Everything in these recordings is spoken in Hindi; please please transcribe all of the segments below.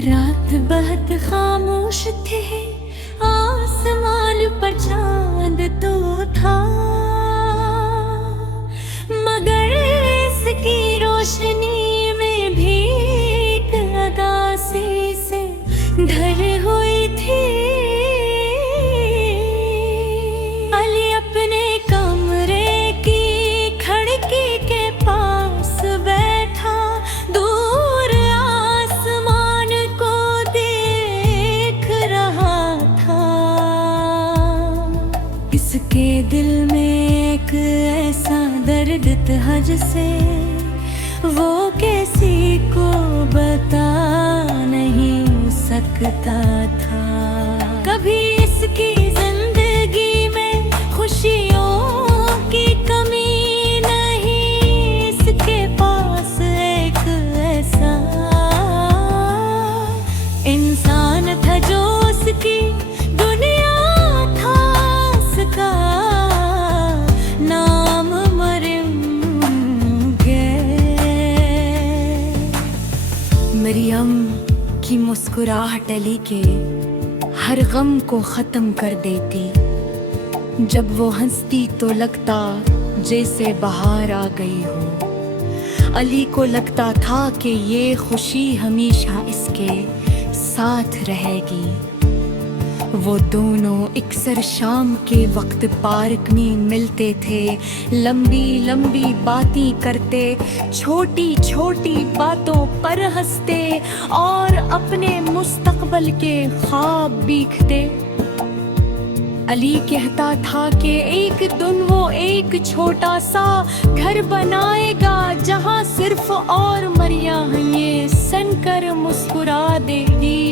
रात बहुत खामोश थे, आसमान पर चांद तो था, मगर इसकी रोशनी में भी एक अगासी से ढल हुई थी। अली अपने कमरे की खिड़की के पास बैठा, दूर आसमान को देख रहा था। इसके दिल में एक ऐसा दर्द था जिसे वो किसी को बता नहीं सकता था। कभी इसकी जिंदगी में खुशियों की कमी नहीं, इसके पास एक ऐसा इंसान था जो उसकी दुनिया था। उसका नाम मरियम की मुस्कुराहट अली के हर गम को खत्म कर देती। जब वो हंसती तो लगता जैसे बाहर आ गई हो। अली को लगता था कि ये खुशी हमेशा इसके साथ रहेगी। वो दोनों अक्सर शाम के वक्त पार्क में मिलते थे, लंबी लंबी बातें करते, छोटी छोटी बातों पर हंसते और अपने मुस्तकबिल के ख्वाब बीखते। अली कहता था कि एक दिन वो एक छोटा सा घर बनाएगा जहां सिर्फ और मरियम ये सुनकर मुस्कुरा देगी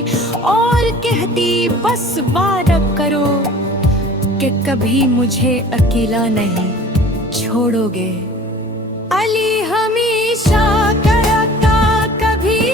और कहती बस वादा करो कि कभी मुझे अकेला नहीं छोड़ोगे। अली हमेशा करता कभी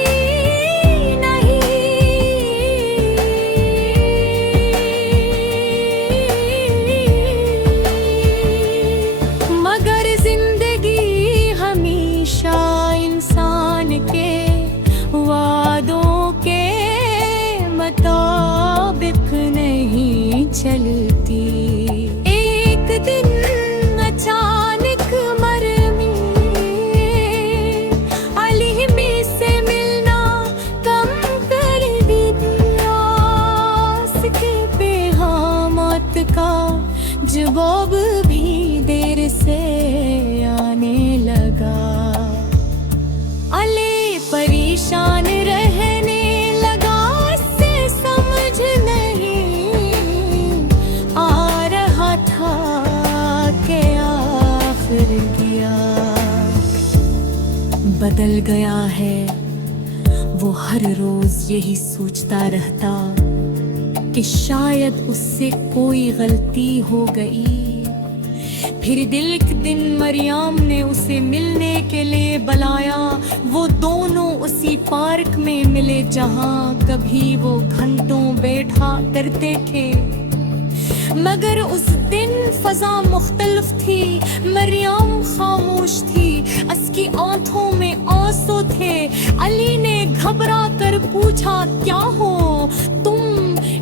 चलती। एक दिन अचानक मरमी अली में से मिलना कम कर दिया। उसके पेगामात का जवाब भी देर से आने लगा। अली परेशान रहने लगा, उससे समझ नहीं आ रहा था कि आखिर क्या बदल गया है। वो हर रोज यही सोचता रहता कि शायद उससे कोई गलती हो गई। फिर दिल के दिन मरियम ने उसे मिलने के लिए बुलाया। वो दोनों उसी पार्क में मिले जहां कभी वो घंटों बैठा करते थे, मगर उस दिन फजा मुख्तलिफ थी। मरियम खामोश थी, उसकी आंखों में आंसू थे। अली ने घबरा कर पूछा, क्या हो तुम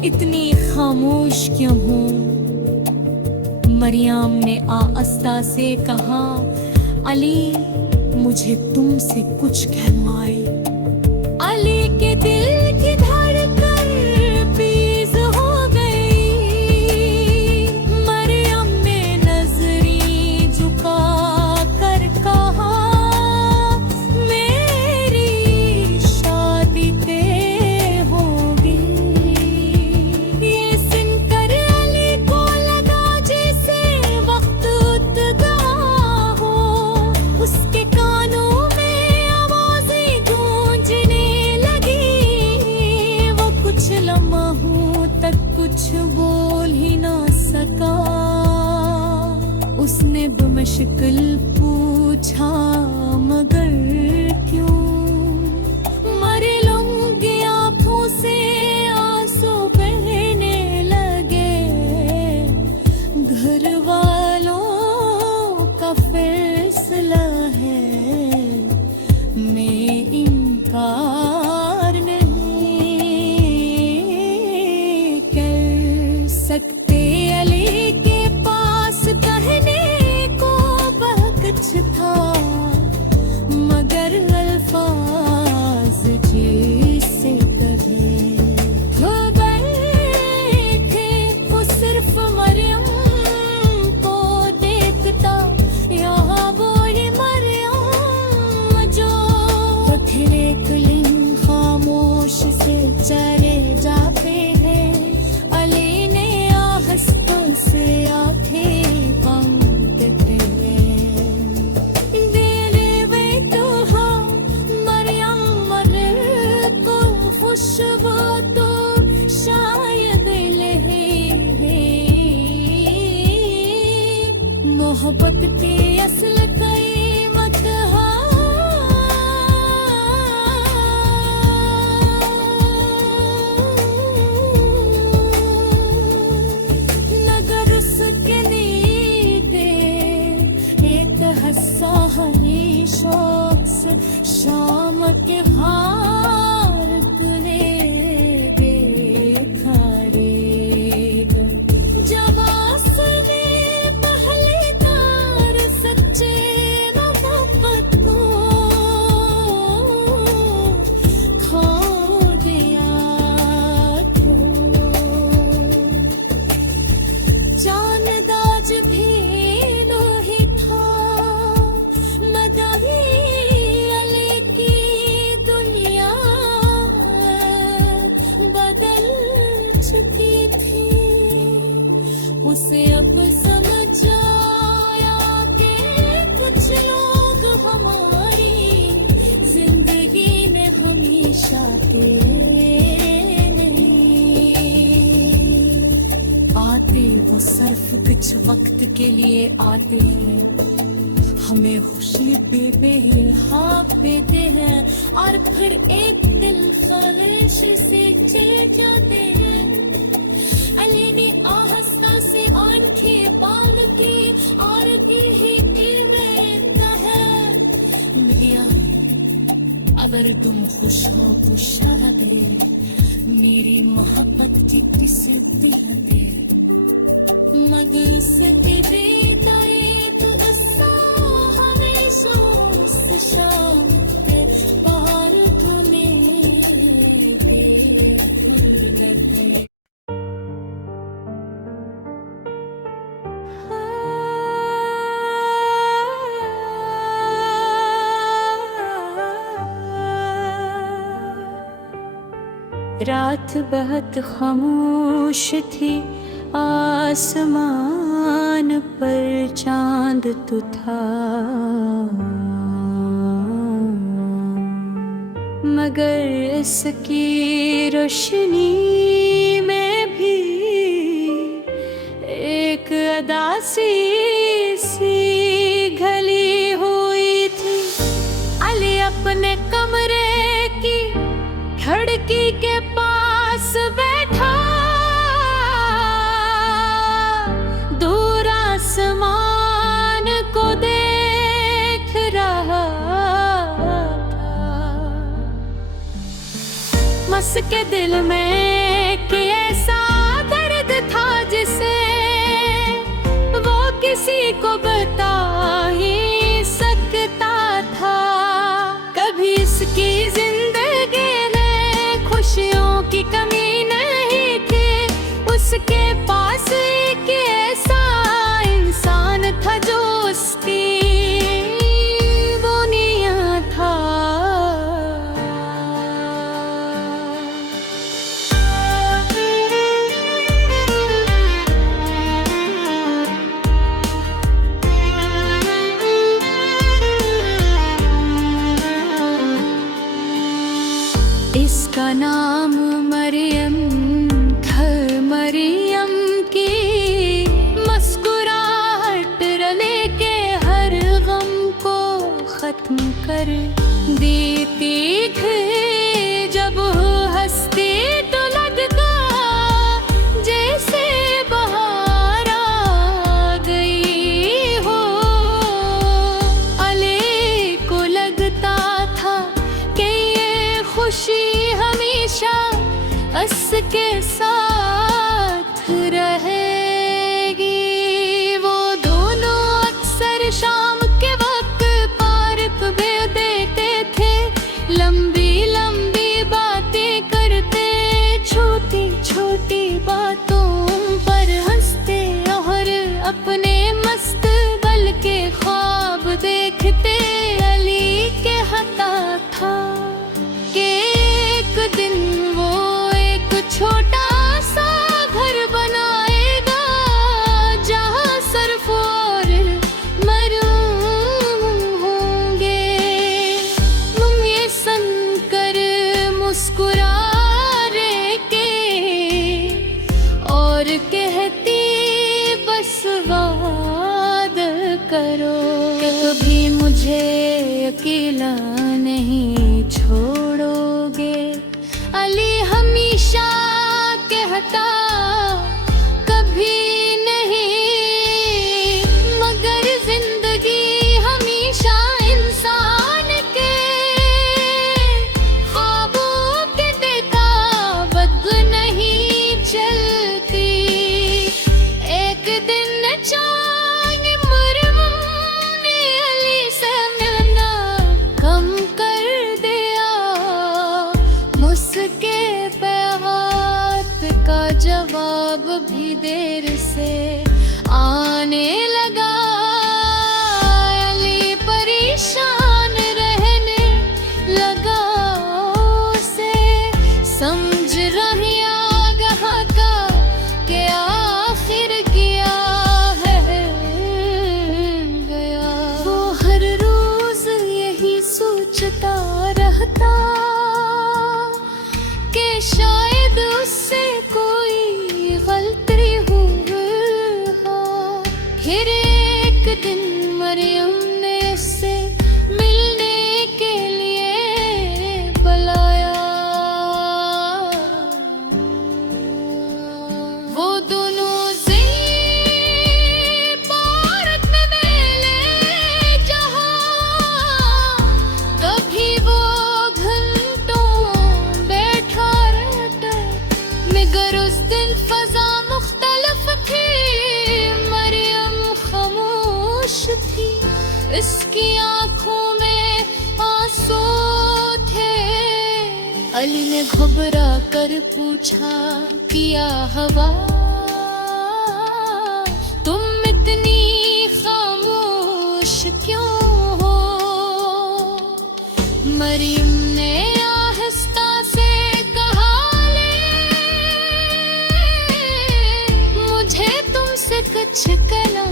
इतनी खामोश क्यों हो? मरियम ने आहिस्ता से कहा, अली मुझे तुमसे कुछ कहना है। अली के दिल की धड़कन तेज हो गई। मरियम ने नजरी झुका कर कहा, मेरी शादी तय होगी। ये सुनकर अली को लगा जैसे वक्त उठ गया हो। उसके कानों में आवाजें गूंजने लगी। वो कुछ लम्हों तक कुछ बोल ही ना सका। उसने बमुश्किल पूछा, मगर क्यों? मरियम की आंखों से आंसू बहने लगे। घर वालों का फैसला है, मैं इनकार नहीं मोहब्बत की असल कीमत नगर उसके नीते एक हस्सा हनी शोक्स शाम के भार तुले देखा रेगा जब आसने पहले तार सच्चे मोहब्बत को खो दिया तो चांदाज भी लोही था मदाही अली की दुनिया बदल चुकी थी उसे अब समझ आया कि कुछ लोग हमारी जिंदगी में हमेशा थे आते वो सिर्फ कुछ वक्त के लिए आते हैं हमें खुशी बेबे इल्हाम देते हैं और फिर एक दिल ख्वाहिश से चल जाते हैं अली ने आहिस्ता से आंखें बांध की और दी ही कहता है मिया अगर तुम खुश हो तो शायद मेरी मोहब्बत की किसी दिल दे मगर उसके बेदाए तो असा हमेशा उस शाम के पार तुने भी भूल गए रात बहुत खामोश थी आसमान पर चांद तो था मगर इसकी रोशनी में भी एक अदासी सी घली हुई थी अली अपने कमरे की खिड़की के पास बैठा दूर आसमान को देख रहा था मस के दिल में कि ऐसा दर्द था जिसे वो किसी को बता ही सकता था कभी इसकी जिंदगी खुशियों की कमी नहीं थी उसके पास एक ऐसा इंसान था जो उसकी दुनिया था इसका नाम मरियम घर मरियम की मुस्कुराहट लेके हर गम को खत्म कर देती थी जब हंसती तो लगता जैसे बहार आ गई हो अली को लगता था कि ये खुशी हमेशा उसके साथ रहेगी वो दोनों अक्सर शाम के वक्त पार्क में देते थे लंबी लंबी बातें करते छोटी छोटी बातों पर हंसते और अपने मुस्तकबिल के ख्वाब देखते अली के हता था कि एक दिन वो एक छोटा सा घर बना जवाब भी देर से आने लगा। अली परेशान रहने लगा, उसे समझ रही आगाह का कि आखिर किया है गया। वो हर रोज यही सोचता रहता कि शायद उससे कोई गलती हुई हो। फिर एक दिन मरियम ने उससे मिलने के लिए बुलाया। वो दोनों पार्क में मिले जहाँ कभी वो घंटों बैठा रहता, मगर उस दिन फजा मुख्तलिफ थी। मरियम खामोश थी, इसकी आंखों में आंसू थे। अली ने घबरा कर पूछा, किया हवा तुम इतनी खामोश क्यों हो? मरियम ने आहिस्ता से कहा, मुझे तुमसे कुछ कहना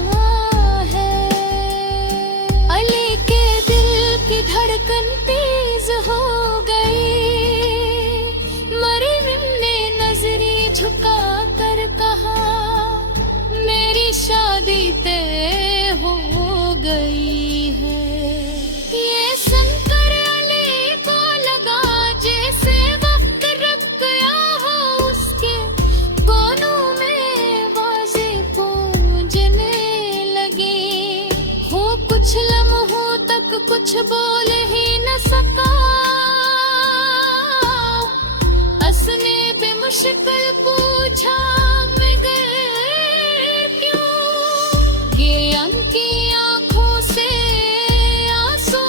है। अली के दिल की धड़कन तेज हो गई। मरियम ने नजरें झुका कर कहा, मेरी शादी तय हो गई है। ये सुनकर अली को लगा जैसे वक्त रुक गया हो। उसके कोनों में आवाज़ें गूंजने लगी। हो कुछ लम्हों तक कुछ बोल ही न सका। उसने बेमुश्किल पूछा, मगर क्यों? गियान की आंखों से आंसू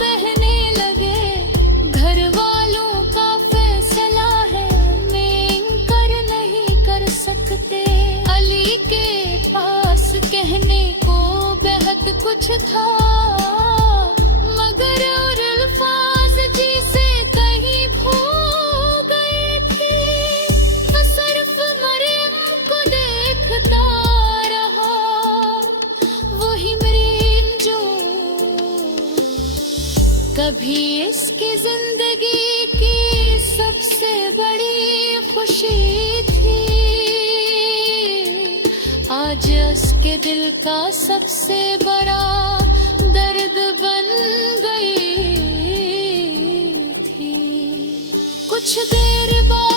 बहने लगे। घर वालों का फैसला है, मैं इनकार नहीं कर सकते। अली के पास कहने को बेहद कुछ था, मगर और अल्फाज जिसे कहीं भूल गई थी। वो सिर्फ मरियम को देखता रहा, वही मरियम जो कभी इसकी जिंदगी की सबसे बड़ी खुशी थी, आज उसके दिल का सबसे बड़ा दर्द बन गई थी। कुछ देर बाद